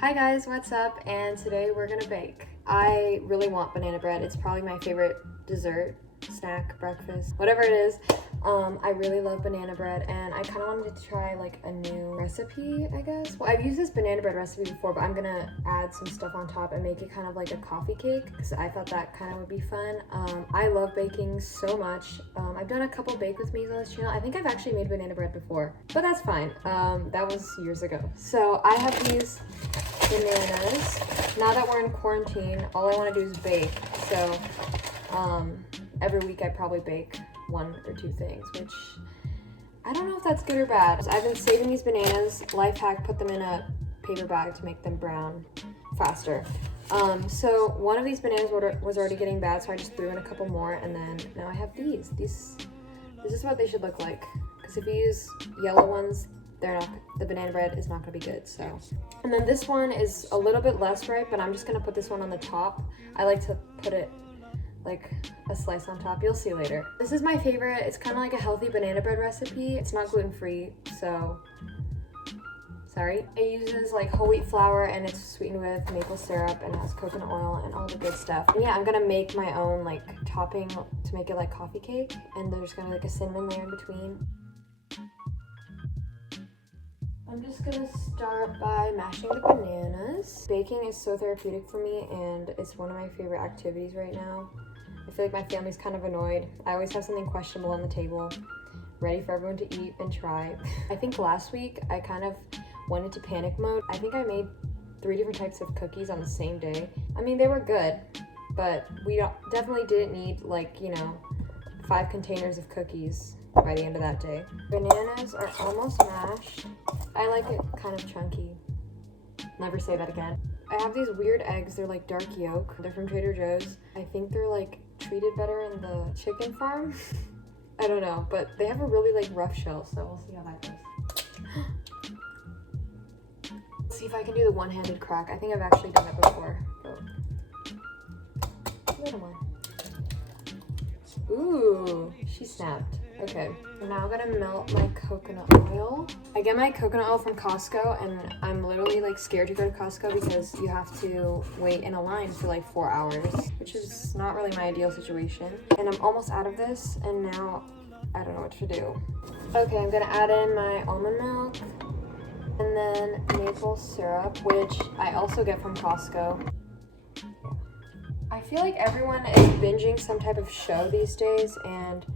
Hi guys, what's up? And today we're gonna bake. I really want banana bread. It's probably my favorite dessert, snack, breakfast, whatever it is. I really love banana bread and I kind of wanted to try like a new recipe, I guess. Well, I've used this banana bread recipe before, but I'm gonna add some stuff on top and make it kind of like a coffee cake because I thought that kind of would be fun. I love baking so much. I've done a couple bake with me's on this channel. I think I've actually made banana bread before, but that's fine. That was years ago. So I have these bananas. Now that we're in quarantine, all I want to do is bake. So every week I probably bake 1 or 2 things, which I don't know if that's good or bad. I've been saving these bananas. Life hack, put them in a paper bag to make them brown faster. So one of these bananas was already getting bad, so I just threw in a couple more, and then now I have these. This is what they should look like, because if you use yellow ones, the banana bread is not gonna be good. So, and then this one is a little bit less ripe, but I'm just gonna put this one on the top. I like to put it like a slice on top. You'll see later. This is my favorite. It's kind of like a healthy banana bread recipe. It's not gluten-free, so sorry. It uses like whole wheat flour and it's sweetened with maple syrup and has coconut oil and all the good stuff. And yeah, I'm gonna make my own like topping to make it like coffee cake, and there's gonna be like a cinnamon layer in between. I'm just gonna start by mashing the bananas. Baking is so therapeutic for me and it's one of my favorite activities right now. I feel like my family's kind of annoyed. I always have something questionable on the table, ready for everyone to eat and try. I think last week I kind of went into panic mode. I think I made 3 different types of cookies on the same day. I mean, they were good, but we definitely didn't need like, 5 containers of cookies by the end of that day. Bananas are almost mashed. I like it kind of chunky. Never say that again. I have these weird eggs. They're like dark yolk. They're from Trader Joe's. I think they're like treated better in the chicken farm. I don't know, but they have a really like rough shell, so we'll see how that goes. Let's see if I can do the one-handed crack. I think I've actually done it before. A little more. Ooh, she snapped. Okay, now I'm gonna melt my coconut oil. I get my coconut oil from Costco, and I'm literally like scared to go to Costco because you have to wait in a line for like 4 hours, which is not really my ideal situation. And I'm almost out of this, and now I don't know what to do. Okay, I'm gonna add in my almond milk, and then maple syrup, which I also get from Costco. I feel like everyone is binging some type of show these days, and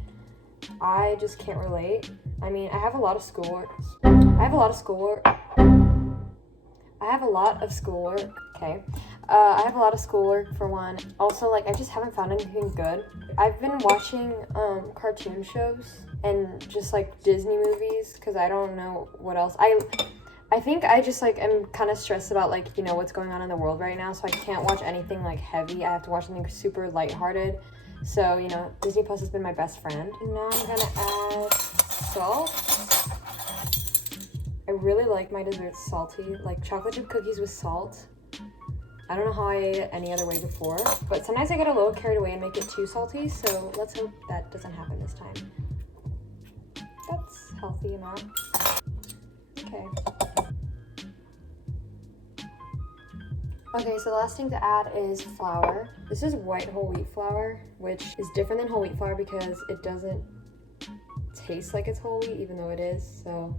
I just can't relate. I mean, I have a lot of schoolwork. Okay. I have a lot of schoolwork for one. Also, like, I just haven't found anything good. I've been watching cartoon shows and just like Disney movies because I don't know what else. I think I just like am kind of stressed about like, what's going on in the world right now, so I can't watch anything like heavy. I have to watch something super lighthearted. So, Disney Plus has been my best friend. And now I'm gonna add salt. I really like my desserts salty, like chocolate chip cookies with salt. I don't know how I ate it any other way before, but sometimes I get a little carried away and make it too salty, so let's hope that doesn't happen this time. That's healthy amount. Okay. Okay, so the last thing to add is flour. This is white whole wheat flour, which is different than whole wheat flour because it doesn't taste like it's whole wheat, even though it is. So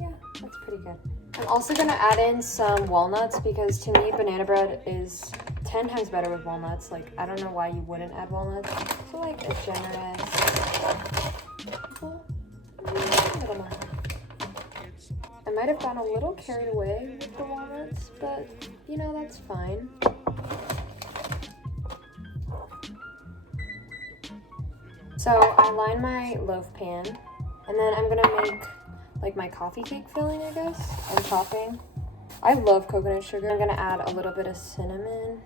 yeah, that's pretty good. I'm also gonna add in some walnuts because to me, banana bread is 10 times better with walnuts. Like, I don't know why you wouldn't add walnuts. So like a generous, a little more. I might have gotten a little carried away with the walnuts, but that's fine. So I line my loaf pan, and then I'm gonna make like my coffee cake filling, I guess, and topping. I love coconut sugar. I'm gonna add a little bit of cinnamon,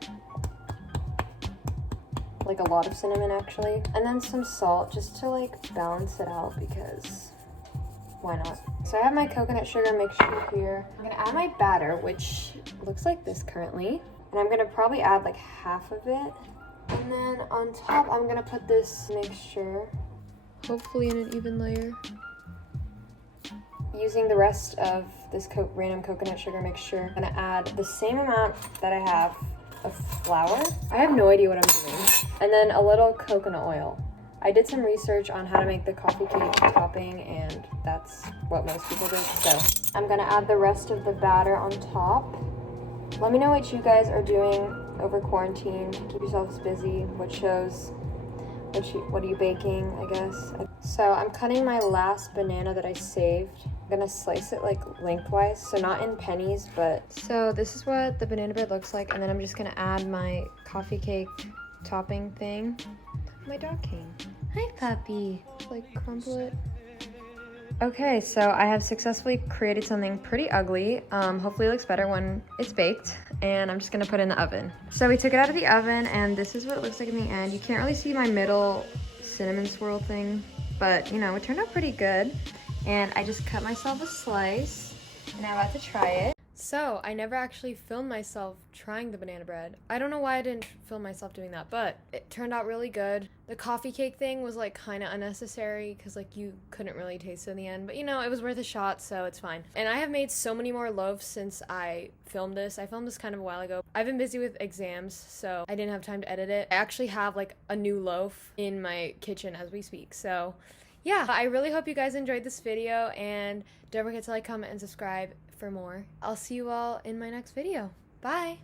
like a lot of cinnamon actually, and then some salt just to like balance it out because why not? So I have my coconut sugar mixture here. I'm gonna add my batter, which looks like this currently. And I'm gonna probably add like half of it. And then on top, I'm gonna put this mixture, hopefully in an even layer. using the rest of this random coconut sugar mixture, I'm gonna add the same amount that I have of flour. I have no idea what I'm doing. And then a little coconut oil. I did some research on how to make the coffee cake topping, and that's what most people do. So I'm gonna add the rest of the batter on top. Let me know what you guys are doing over quarantine to keep yourselves busy. What are you baking, I guess? So I'm cutting my last banana that I saved. I'm gonna slice it like lengthwise, so not in pennies, but... So this is what the banana bread looks like, and then I'm just gonna add my coffee cake topping thing. My dog came. Hi, puppy. Like, crumble it. Okay, so I have successfully created something pretty ugly. Hopefully it looks better when it's baked, and I'm just gonna put it in the oven. So we took it out of the oven, and this is what it looks like in the end. You can't really see my middle cinnamon swirl thing, but you know, it turned out pretty good. And I just cut myself a slice, and I'm about to try it. So, I never actually filmed myself trying the banana bread. I don't know why I didn't film myself doing that, but it turned out really good. The coffee cake thing was like kind of unnecessary because like you couldn't really taste it in the end, but you know, it was worth a shot, so it's fine. And I have made so many more loaves since I filmed this. I filmed this kind of a while ago. I've been busy with exams, so I didn't have time to edit it. I actually have like a new loaf in my kitchen as we speak, so yeah. I really hope you guys enjoyed this video, and don't forget to like, comment, and subscribe for more. I'll see you all in my next video. Bye!